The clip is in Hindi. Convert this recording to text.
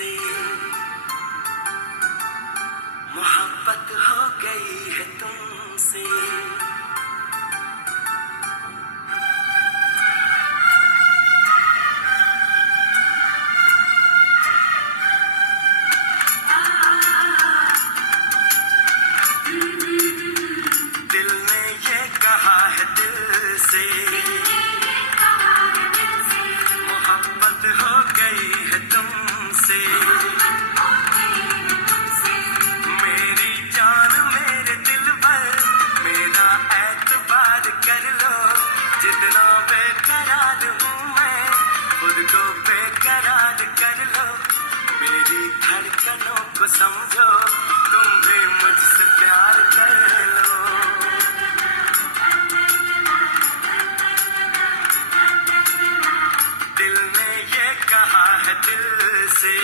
से मोहब्बत हो गई है तुमसे। दिल ने ये कहा है दिल से मोहब्बत हो गई है तुमसे। मेरी जान मेरे दिल पर मेरा एतबार कर लो। जितना बेकरार हूँ मैं खुद को बेकरार कर लो। मेरी धड़कनों को समझो तुम भी मुझसे प्यार कर लो। दिल ने ये कहा है दिल से